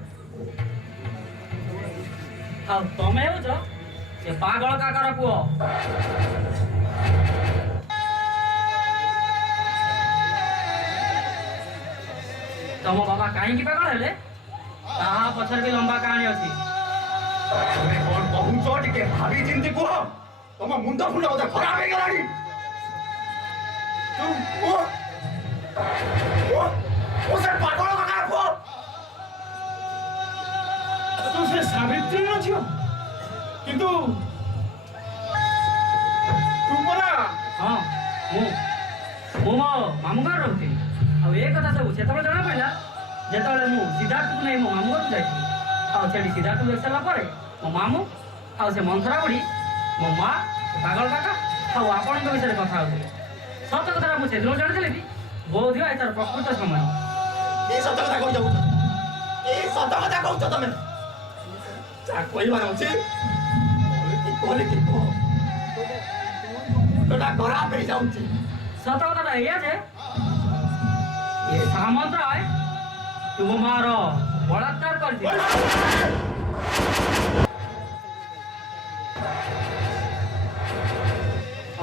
ଆଉ ତମେ ହେଉଛ ସେ ପାଗଳ କାକାର ପୁଅ ତମ ବାବା କାହିଁକି ପାଗଳ ହେଲେ ତାହା ପଛରେ ବି ଲମ୍ବା କାହାଣୀ ଅଛି ତମେ କଣ କହୁଛ ଟିକେ ଭାବି ଚିନ୍ତି କୁହ। ତମ ମୁଣ୍ଡ ଫୁଣ୍ଡ ବୋଧେ ଖରାପ ହେଇଗଲାଣି। ଓ ସେ ପାଗଳ କାକାର ପୁଅ। तो से सावित्री न छियो किंतु तू परा ହଁ ମୁଁ ମୋ ମାମୁଁ ଘରେ ରହୁଥିଲି ଆଉ ଏ କଥା ସବୁ ସେତେବେଳେ ଜଣା ପଡ଼ିଲା ଯେତେବେଳେ ମୁଁ ସିଦ୍ଧାର୍ଥକୁ ନେଇ ମୋ ମାମୁଁ ଘରକୁ ଯାଇଥିଲି ଆଉ ସେଠି ସିଦ୍ଧାର୍ଥକୁ ଦେଖିସାରିଲା ପରେ ମୋ ମାମୁଁ ଆଉ ସେ ମନ୍ଥରା ବୁଢ଼ୀ ମୋ ମା ପାଗଳ କାକା ଆଉ ଆପଣଙ୍କ ବିଷୟରେ କଥା ହେଉଥିଲେ ସତ କଥାଟା ମୁଁ ସେଦିନ ଜାଣିଥିଲି ବି ବୋଧ ହୁଏ ତାର ପ୍ରକୃତ ସମୟ ଏ ସତ କଥା କହୁଛ ଏ ସତ କଥା କହୁଛ ତମେ ଯାହା କହିବାର ଅଛି କହିକି କୁହ। ମୁଣ୍ଡଟା ଖରାପ ହେଇଯାଉଛି। ସତ କଥାଟା ଏଇଆ ଯେ ଏ ସାମନ୍ତ ରାୟ ତୁମ ମାର ବଳାତ୍କାର କରିଥିଲେ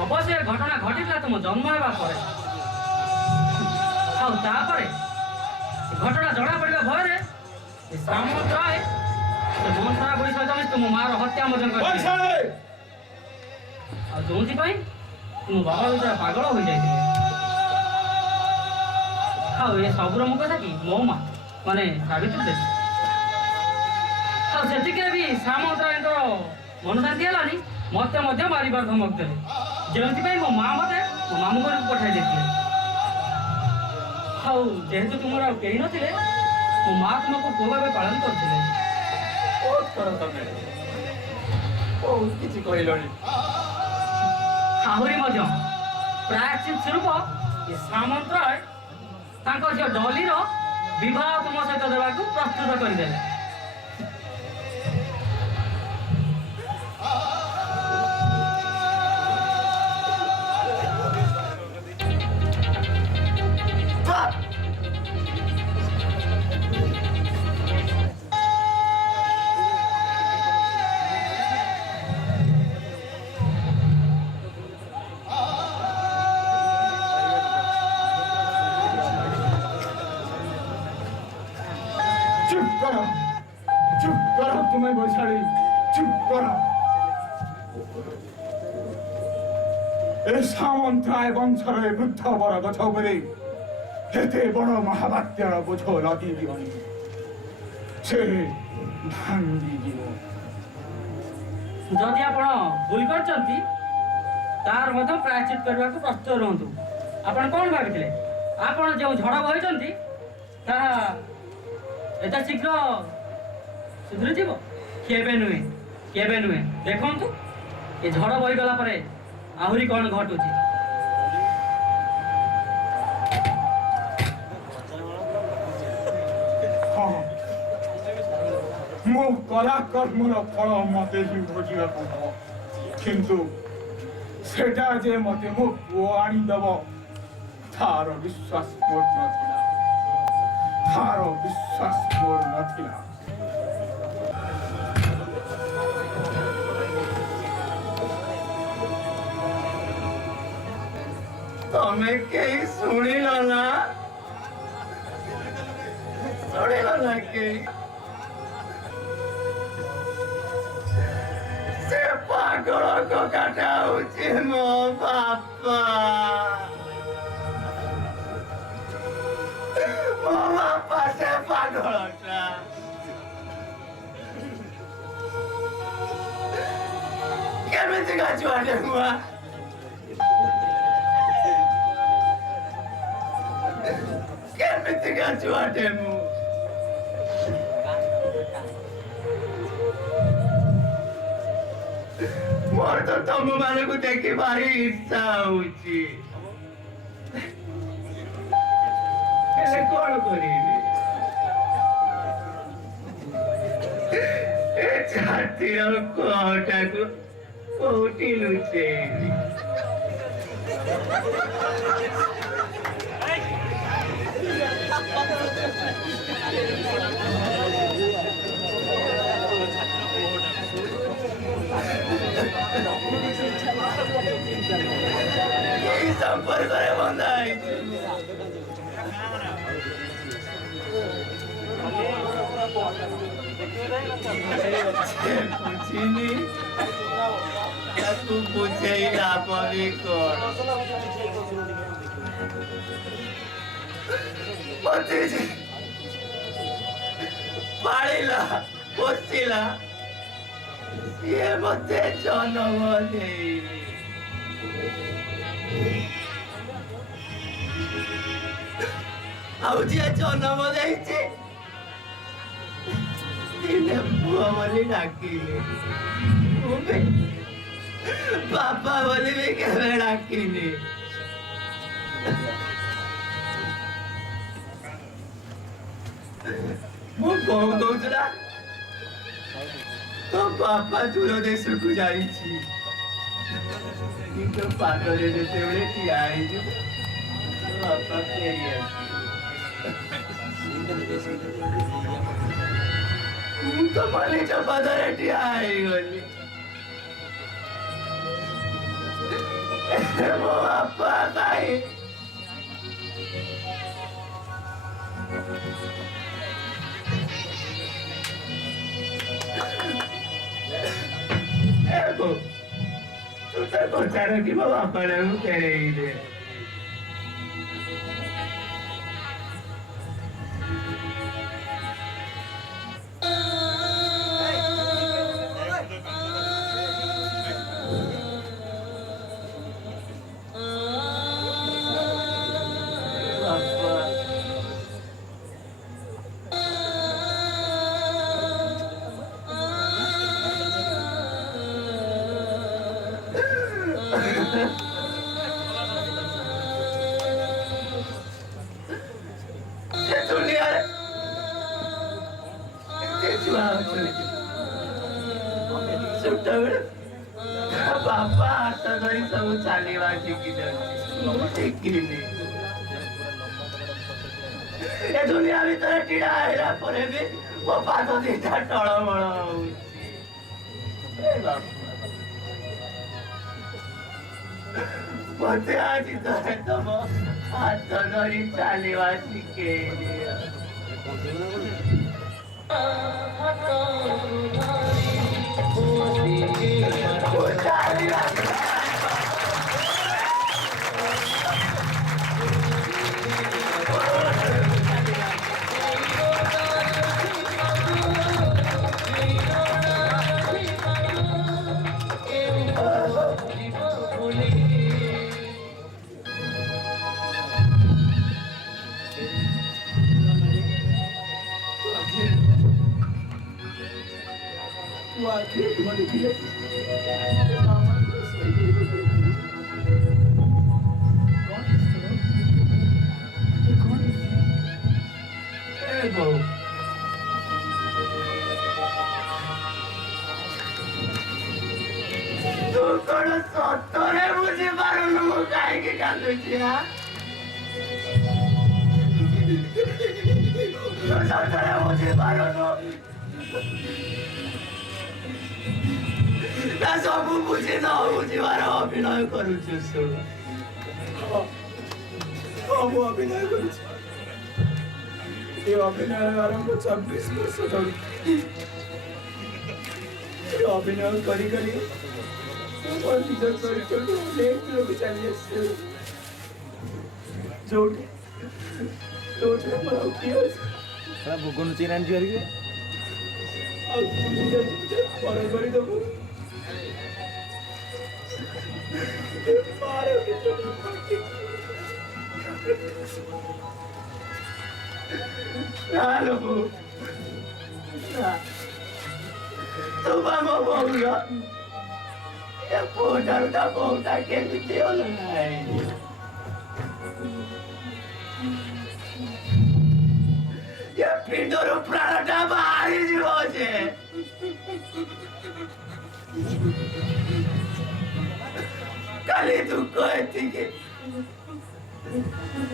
ଅବଶ୍ୟ ଏ ଘଟଣା ଘଟିଥିଲା ତୁମ ଜନ୍ମ ହେବା ପରେ ଆଉ ତାପରେ ଘଟଣା ଜଣା ପଡ଼ିବା ଭୟରେ ଏ ସାମନ୍ତ ରାୟ ସେ ମନ୍ଥରା ବୁଢ଼ୀ ସହିତ ମିଶି ତୁମ ମାର ହତ୍ୟା ମଧ୍ୟ କରିଥିଲେ ବୈଶାଳୀ ଆଉ ଯୋଉଥିପାଇଁ ତୁମ ବାବା ଭିତରେ ପାଗଳ ହୋଇଯାଇଥିଲେ ଆଉ ଏ ସବୁର ମୁଖ ସାକ୍ଷୀ ମୋ ମା ମାନେ ସାବିତ୍ରୀ ଦେବୀ ଆଉ ସେତିକିରେ ବି ସାମନ୍ତରାୟଙ୍କର ମନ ଶାନ୍ତି ହେଲାନି ମତେ ମଧ୍ୟ ମାରିବାର ଧମକ ଦେଲେ ଯେଉଁଥିପାଇଁ ମୋ ମା ମତେ ମୋ ମାମୁଁ ଘରକୁ ପଠାଇ ଦେଇଥିଲେ ଆଉ ଯେହେତୁ ତୁମର ଆଉ କେହି ନଥିଲେ ମୋ ମା ତୁମକୁ ପୁଅ ଭାବେ ପାଳନ କରିଥିଲେ ବହୁତ କର ତମେ ବହୁତ କିଛି କହିଲଣି। ଆହୁରି ମଧ୍ୟ ପ୍ରାୟଶ୍ଚିତ ସ୍ୱରୂପ ଏ ସାମନ୍ତରାୟ ତାଙ୍କ ଝିଅ ଡଲିର ବିବାହ ତୁମ ସହିତ ଦେବାକୁ ପ୍ରସ୍ତୁତ କରିଦେଲେ चुप करो तुम्हें वैशाली चुप करो ए सामन्तराय वंशर ए वृद्ध बर गछ उपरे एते बड़ महाबात्यार बोझ लदी दिबनी से भांगी जीव ଯଦି ଆପଣ ଭୁଲ କରିଛନ୍ତି तार ମଧ୍ୟ ପ୍ରାୟଶ୍ଚିତ କରିବାକୁ ପ୍ରସ୍ତୁତ ରୁହନ୍ତୁ। ଆପଣ କ'ଣ ଭାବିଥିଲେ ଆପଣ ଯେଉଁ ଝଡ଼ ବହିଛନ୍ତି ତାହା ଏତେ ଶୀଘ୍ର ସୁଧୁରିଯିବ? କେବେ ନୁହେଁ, କେବେ ନୁହେଁ। ଦେଖନ୍ତୁ ଏ ଝଡ଼ ବହିଗଲା ପରେ ଆହୁରି କ'ଣ ଘଟୁଛି। ହଁ ମୋ କଳା କର୍ମର ଫଳ ମତେ ହିଁ ଭୋଜିବାକୁ ହବ, କିନ୍ତୁ ସେଟା ଯେ ମତେ ମୋ ପୁଅ ଆଣିଦେବ ତାର ବିଶ୍ୱାସ ମୋର ନଥିଲା, ତାର ବିଶ୍ୱାସ ମୋର ନଥିଲା। ତମେ କେହି ଶୁଣିଲ ନା, ଶୁଣିଲ ନା କେହି? ସେ ପାଗଳ କକାଟା ହଉଛି ମୋ ବାପା। ମୋ ବାପା ସେ ପାଗଳଟା। କେମିତିକା ଛୁଆଟେ ହୁଆ, କେମିତିକା ଛୁଆଟେ ମୁଁ। ମୋର ତ ତମ ମାନଙ୍କୁ ଦେଖି ଭାରି ଇଚ୍ଛା ହଉଛି, ହେଲେ କଣ କରିବି? ଏ ଛାତିର କୋହଟାକୁ କୋଉଠି ଲୁଚେଇବି? এই সম্পর্কে বন্ধা হয়েছে। বুঝিনি, তাকে বুঝেই লাভবি কর। পারিলা বসছিলা, ସିଏ ମତେ ଜନ୍ମ ଦେଇନି। ଆଉ ଯିଏ ଜନ୍ମ ଦେଇଛି ଦିନେ ପୁଅ ବୋଲି ଡାକିଲେ, ମୁଁ ବି ବାପା ବୋଲି ବି କେବେ ଡାକିନି। ମୋ ବୋଉ କହୁଥିଲା तो बापा दूर देशକୁ ଯାଇଛି, କିନ୍ତୁ ପାଦରେ ଯେତେବେଳେ ଠିଆ ହେଇଯିବ ବାପା ଫେରି ଆସିବ। ମୁଁ ତ ମୋ ନିଜ ପାଦରେ ଠିଆ ହେଇଗଲି, ମୋ ବାପା କାହିଁ तू तो पचार कि वो बापा ने तेरे ही दे। बापा हाथ धरी सब चालिवा शिखिनी ए दुनिया भीतर टीड़ा आइला परे भी मो पाद दिटा टळमळ मते आज तम हाथ धरी चालिवा शिखेनी। Holy तू आखिर तुम देखिले ତୁ କଣ ସତରେ ବୁଝିପାରୁନୁ ମୁଁ କାହିଁକି କାନ୍ଦୁଛି ସତରେ ବୁଝିପାରୁନୁ ନା ସବୁ ବୁଝି ନ ବୁଝିବାର ଅଭିନୟ କରୁଛୁ ଶୁଣ ମୁଁ ଅଭିନୟ କରୁଛି ଏ ଅଭିନୟ ଆରମ୍ଭ 26 ବର୍ଷ ଧରି ଅଭିନୟ କରି କରି ମୋ ନିଜ ଚରିତ୍ରକୁ ଅନେକ ଦୂରକୁ ଚାଲି ଆସିଛି ଯୋଉଠି ମୋର ଆଉ କିଏ ଅଛି ଭୋଗ ନୁଚେଇ ରାଣିଛୁ ହାରିକି ଆଉ ତୁ ନିଜ ପର କରିଦେବୁ Halo, coba mau bohong ya udah bohong tak kayak gitu lain. Ya pintu prada bahari juga aja. Kali itu kau tinggi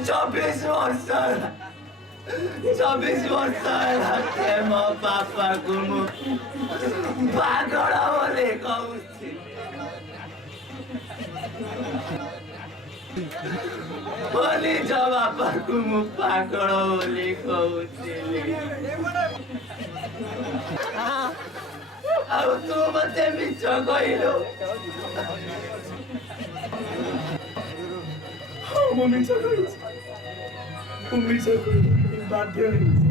24 ବର୍ଷ 24 ବର୍ଷ ହେଲା ସେ ମୋ ବାପାକୁ ମୁଁ ପାଗଳ ବୋଲି କହୁଛି ମୋ ନିଜ ବାପାକୁ ମୁଁ ପାଗଳ ବୋଲି କହୁଥିଲି ଆଉ ତୁ ମତେ ମିଛ କହିଲୁ ମୁଁ ମିଛ କହିଛି ମୁଁ ମିଛ କହିଲି ବାଧ୍ୟ ହେଇଛି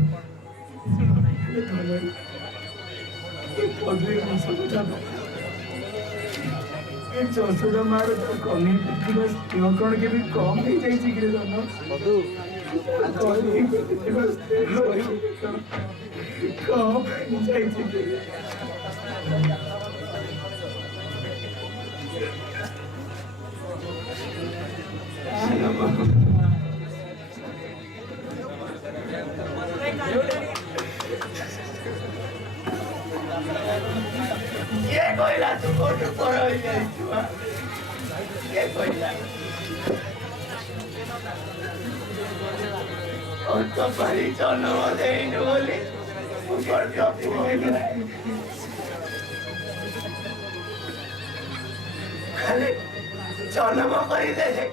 ପଦରେ ମିଛ କଥା ଏ ଯଶୋଦା ମାର ତା କନେଇ ପିଠିର ସ୍ନେହ କଣ କେବେ କମ୍ ହେଇଯାଇଛି କି ରେ ଧନ ମଧୁ କନେଇ ପିଠିର ସ୍ନେହ କମ୍ ହେଇଯାଇଛି କି କିଏ କହିଲା ତୁ କୋଉଠୁ ବଡ ହେଇଯାଇଛୁ କିଏ କହିଲା ଅନ୍ତ ପାରି ଜନ୍ମ ଦେଇନୁ ବୋଲି ମୁଁ ଗର୍ବ ଖାଲି ଜନ୍ମ କରିଦେଲେ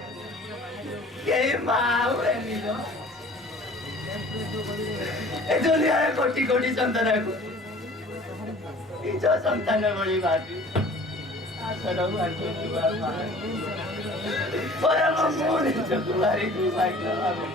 କେହି ମା ହୁଏନି ଏ ଦୁନିଆରେ କୋଟି କୋଟି ସନ୍ତାନକୁ ନିଜ ସନ୍ତାନ ଭଳି ଭାବି ଆସର ଭାଙ୍ଗିଯିବା ପରମ ମୁଁ ନିଜକୁ ଭାରି ଦୁର୍ଭାଗ୍ୟ ଭାବେ